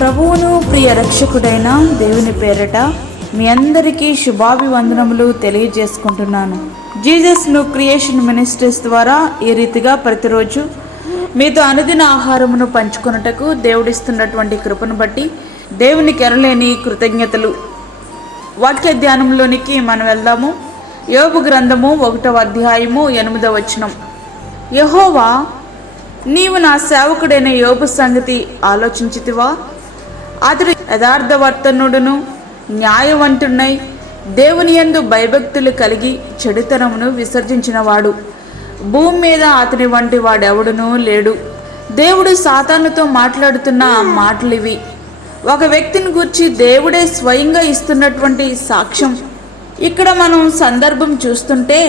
ప్రభువును ప్రియ రక్షకుడైన దేవుని పేరట మీ అందరికీ శుభాభివందనములు తెలియజేసుకుంటున్నాను. జీసస్ న్యూ క్రియేషన్ మినిస్ట్రీస్ ద్వారా ఈ రీతిగా ప్రతిరోజు మీతో అనుదిన ఆహారమును పంచుకొనుటకు దేవుడిస్తున్నటువంటి కృపను బట్టి దేవునికి ఎనలేని కృతజ్ఞతలు. వాక్య ధ్యానంలోనికి మనం వెళ్దాము. యోబు గ్రంథము 1వ అధ్యాయము 8వ వచనం. యెహోవా, నీవు నా సేవకుడైన యోబు సంగతి ఆలోచించితివా? అతడు యథార్థవర్తనుడును న్యాయవంతుడై దేవుని యందు భయభక్తులు కలిగి చెడుతనమును విసర్జించినవాడు. భూమి మీద అతని వంటి వాడెవడునూ లేడు. దేవుడు సాతానుతో మాట్లాడుతున్న మాటలివి. ఒక వ్యక్తిని గురించి దేవుడే స్వయంగా ఇస్తున్నటువంటి సాక్ష్యం. ఇక్కడ మనం సందర్భం చూస్తుంటే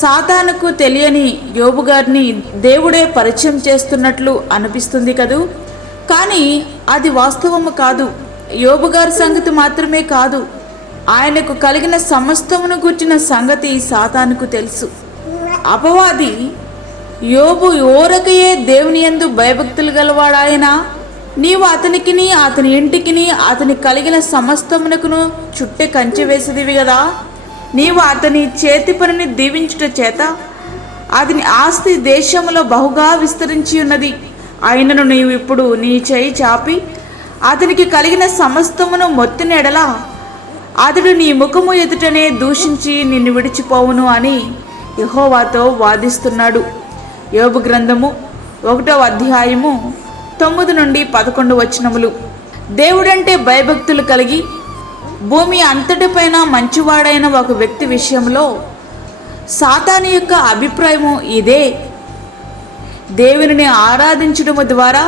సాతానుకు తెలియని యోబు గారిని దేవుడే పరిచయం చేస్తున్నట్లు అనిపిస్తుంది కదూ. కానీ అది వాస్తవము కాదు. యోబు గారి సంగతి మాత్రమే కాదు, ఆయనకు కలిగిన సమస్తమును గూర్చిన సంగతి సాతానుకు తెలుసు. అపవాది యోబు ఓరకయే దేవుని యందు భయభక్తులు గలవాడాయన, నీవు అతనికిని అతని ఇంటికిని అతని కలిగిన సమస్తమునకును చుట్టే కంచె వేసేదివి కదా. నీవు అతని చేతి పనిని దీవించుట చేత అతని ఆస్తి దేశంలో బహుగా విస్తరించి ఉన్నది. అయినను నీవు ఇప్పుడు నీ చేయి చాపి అతనికి కలిగిన సమస్తమును మొత్తిన ఎడల అతడు నీ ముఖము ఎదుటనే దూషించి నిన్ను విడిచిపోవును అని యెహోవాతో వాదిస్తున్నాడు. యోబు గ్రంథము 1వ అధ్యాయము 9 నుండి 11 వచనములు. దేవుడంటే భయభక్తులు కలిగి భూమి అంతటిపైన మంచివాడైన ఒక వ్యక్తి విషయంలో సాతాను యొక్క అభిప్రాయము ఇదే. దేవునిని ఆరాధించడము ద్వారా,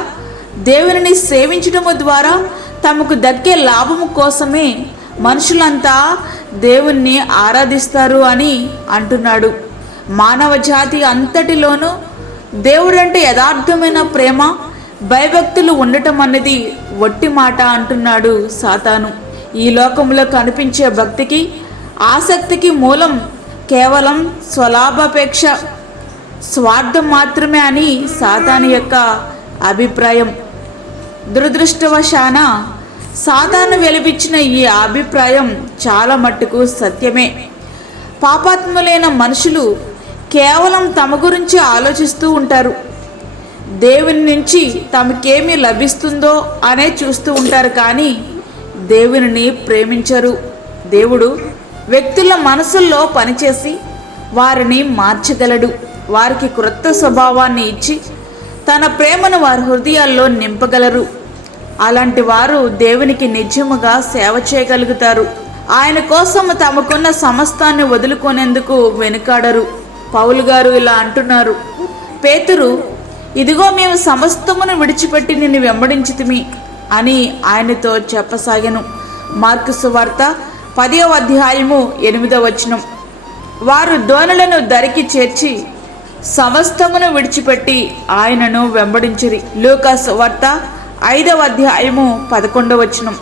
దేవునిని సేవించడము ద్వారా తమకు దక్కే లాభము కోసమే మనుషులంతా దేవుణ్ణి ఆరాధిస్తారు అని అంటున్నాడు. మానవ జాతి అంతటిలోనూ దేవుడంటే యథార్థమైన ప్రేమ, భయభక్తులు ఉండటం అన్నది వట్టి మాట అంటున్నాడు సాతాను. ఈ లోకంలో కనిపించే భక్తికి, ఆసక్తికి మూలం కేవలం స్వలాభాపేక్ష, స్వార్థం మాత్రమే అని సాతాను యొక్క అభిప్రాయం. దురదృష్టవశాన సాతాను వెలిపించిన ఈ అభిప్రాయం చాలా మట్టుకు సత్యమే. పాపాత్ములైన మనుషులు కేవలం తమ గురించి ఆలోచిస్తూ ఉంటారు. దేవుని నుంచి తమకేమి లభిస్తుందో అనే చూస్తూ ఉంటారు, కానీ దేవునిని ప్రేమించరు. దేవుడు వ్యక్తుల మనసుల్లో పనిచేసి వారిని మార్చగలడు. వారికి క్రొత్త స్వభావాన్ని ఇచ్చి తన ప్రేమను వారి హృదయాల్లో నింపగలరు. అలాంటి వారు దేవునికి నిజముగా సేవ చేయగలుగుతారు. ఆయన కోసం తమకున్న సమస్తాన్ని వదులుకునేందుకు వెనుకాడరు. పౌలు గారు ఇలా అంటున్నారు, పేతురు, ఇదిగో మేము సమస్తమును విడిచిపెట్టి నిన్ను వెంబడించితిమి అని ఆయనతో చెప్పసాగెను. మార్కు సువార్త 10వ అధ్యాయము 8వ వచనం. వారు దోణులను దరికి చేర్చి సమస్తమును విడిచిపెట్టి ఆయనను వెంబడించిరి. లూకా సువార్త 5వ అధ్యాయము 11వ వచనం.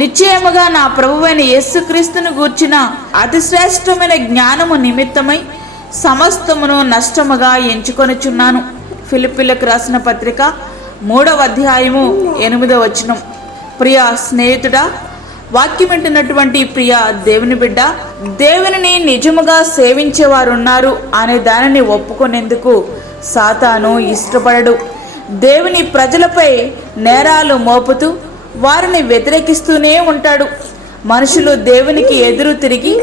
నిశ్చయముగా నా ప్రభువైన యేసుక్రీస్తును గూర్చిన అతిశ్రేష్టమైన జ్ఞానము నిమిత్తమై సమస్తమును నష్టముగా ఎంచుకొనుచున్నాను. ఫిలిప్పీలకు రాసిన పత్రిక 3వ అధ్యాయము 8వ వచనం. ప్రియ స్నేహితుడా, వాక్యం వింటున్నటువంటి ప్రియ దేవుని బిడ్డ, దేవునిని నిజముగా సేవించేవారున్నారు అనే దానిని ఒప్పుకునేందుకు సాతాను ఇష్టపడడు. దేవుని ప్రజలపై నేరాలు మోపుతూ వారిని వ్యతిరేకిస్తూనే ఉంటాడు. మనుషులు దేవునికి ఎదురు తిరిగి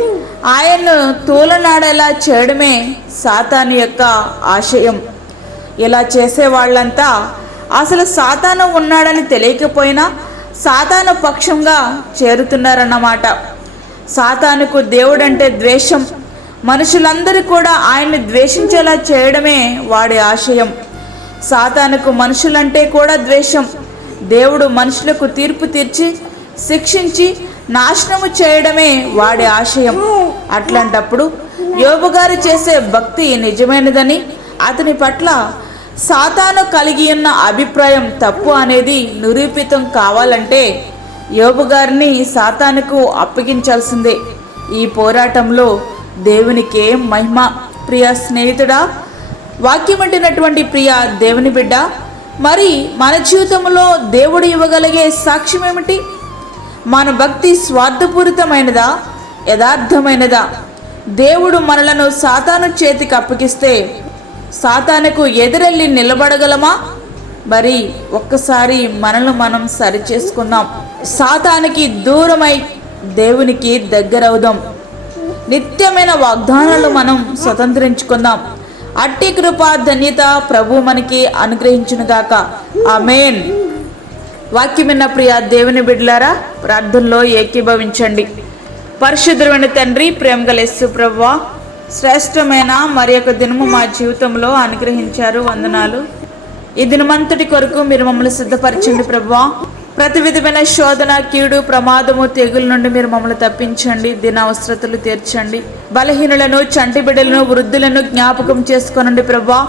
ఆయన్ను తూలనాడేలా చేయడమే సాతాను యొక్క ఆశయం. ఇలా చేసే వాళ్ళంతా అసలు సాతాను ఉన్నాడని తెలియకపోయినా సాతాను పక్షంగా చేరుతున్నారన్నమాట. సాతానుకు దేవుడంటే ద్వేషం. మనుషులందరూ కూడా ఆయన్ని ద్వేషించేలా చేయడమే వాడి ఆశయం. సాతానుకు మనుషులంటే కూడా ద్వేషం. దేవుడు మనుషులకు తీర్పు తీర్చి శిక్షించి నాశనము చేయడమే వాడి ఆశయం. అట్లాంటప్పుడు యోబు గారు చేసే భక్తి నిజమైనదని, అతని పట్ల సాతాను కలిగి ఉన్న అభిప్రాయం తప్పు అనేది నిరూపితం కావాలంటే యోబు గారిని సాతానుకు అప్పగించాల్సిందే. ఈ పోరాటంలో దేవునికే మహిమ. ప్రియ స్నేహితుడా, వాక్యం అంటున్నటువంటి ప్రియ దేవుని బిడ్డ, మరి మన జీవితంలో దేవుడు ఇవ్వగలిగే సాక్ష్యం ఏమిటి? మన భక్తి స్వార్థపూరితమైనదా, యథార్థమైనదా? దేవుడు మనలను సాతాను చేతికి అప్పగిస్తే సాతానుకు ఎదురెళ్ళి నిలబడగలమా? మరి ఒక్కసారి మనల్ని మనం సరిచేసుకుందాం. సాతానికి దూరమై దేవునికి దగ్గరవుదాం. నిత్యమైన వాగ్దానాలు మనం స్వతంత్రించుకుందాం. అట్టి కృప ధన్యత ప్రభు మనకి అనుగ్రహించునుగాక. ఆమేన్. వాక్యమైన ప్రియ దేవుని బిడ్డలారా, ప్రార్థనలో ఏకీభవించండి. పరిశుద్ధమైన తండ్రి, ప్రేమగల యేసు ప్రభువా, శ్రేష్టమైన మరి ఒక దినము మా జీవితంలో అనుగ్రహించారు. వందనాలు. ఈ దినమంతటి కొరకు మీరు మమ్మల్ని సిద్ధపరచండి ప్రభువా. ప్రతి విధమైన శోధన, కీడు, ప్రమాదము, తెగుల నుండి మీరు మమ్మల్ని తప్పించండి. దిన అవసరతలు తీర్చండి. బలహీనులను, చంటి బిడ్డలను, వృద్ధులను జ్ఞాపకం చేసుకోనండి ప్రభువా.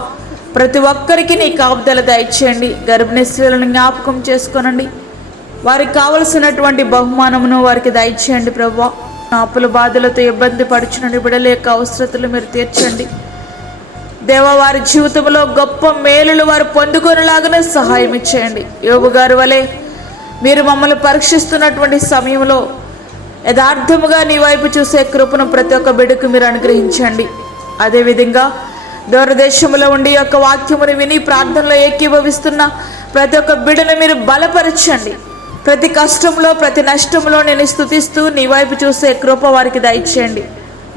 ప్రతి ఒక్కరికి నీ కాపుదల దయచేయండి. గర్భిణీ స్త్రీలను జ్ఞాపకం చేసుకోనండి. వారికి కావలసినటువంటి బహుమానమును వారికి దయచేయండి ప్రభువా. అప్పుల బాధలతో ఇబ్బంది పడుచున్న బిడ్డల యొక్క అవసరతలు మీరు తీర్చండి దేవా. వారి జీవితంలో గొప్ప మేలులు వారు పొందుకునేలాగానే సహాయం ఇచ్చేయండి. యోబు గారి వలె మీరు మమ్మల్ని పరీక్షిస్తున్నటువంటి సమయంలో యథార్థముగా నీ వైపు చూసే కృపను ప్రతి ఒక్క బిడ్డకు మీరు అనుగ్రహించండి. అదేవిధంగా దూరదేశంలో ఉండి యొక్క వాక్యమును విని ప్రార్థనలో ఏకీభవిస్తున్న ప్రతి ఒక్క బిడ్డను మీరు బలపరచండి. ప్రతి కష్టంలో, ప్రతి నష్టంలో నేను స్తుతిస్తూ నీ వైపు చూసే కృప వారికి దయచేయండి.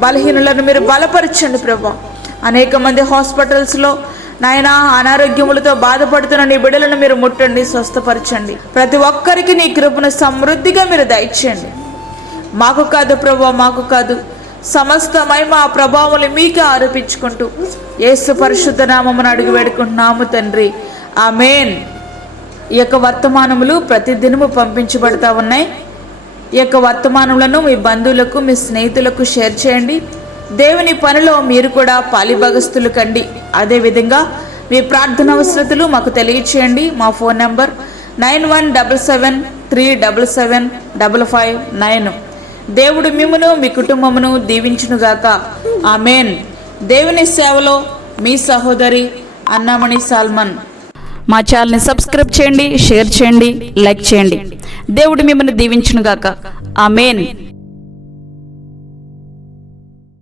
బలహీనులను మీరు బలపరచండి ప్రభా. అనేక మంది హాస్పిటల్స్లో నాయన అనారోగ్యములతో బాధపడుతున్న నీ బిడ్డలను మీరు ముట్టండి, స్వస్థపరచండి. ప్రతి ఒక్కరికి నీ కృపను సమృద్ధిగా మీరు దయచేయండి. మాకు కాదు ప్రభా, మాకు కాదు, సమస్త మహిమ ప్రభావాలు మీకే ఆరోపించుకుంటూ యేసు పరిశుద్ధ నామమున అడిగి వేడుకుంటున్నాము తండ్రి. ఆమేన్. ఈ యొక్క వర్తమానములు ప్రతిదినము పంపించబడతా ఉన్నాయి. ఈ యొక్క వర్తమానములను మీ బంధువులకు, మీ స్నేహితులకు షేర్ చేయండి. దేవుని పనిలో మీరు కూడా పాలిభాగస్తులు కండి. అదేవిధంగా మీ ప్రార్థన అవసరతలు మాకు తెలియచేయండి. మా ఫోన్ నెంబర్ 9177377559. దేవుడు మిమ్మును మీ కుటుంబమును దీవించునుగాక. ఆమేన్. దేవుని సేవలో మీ సహోదరి అన్నామణి సాల్మన్. మా ఛానల్ని సబ్స్క్రైబ్ చేయండి, షేర్ చేయండి, లైక్ చేయండి. దేవుడు మిమ్మల్ని దీవించునుగాక. ఆమేన్.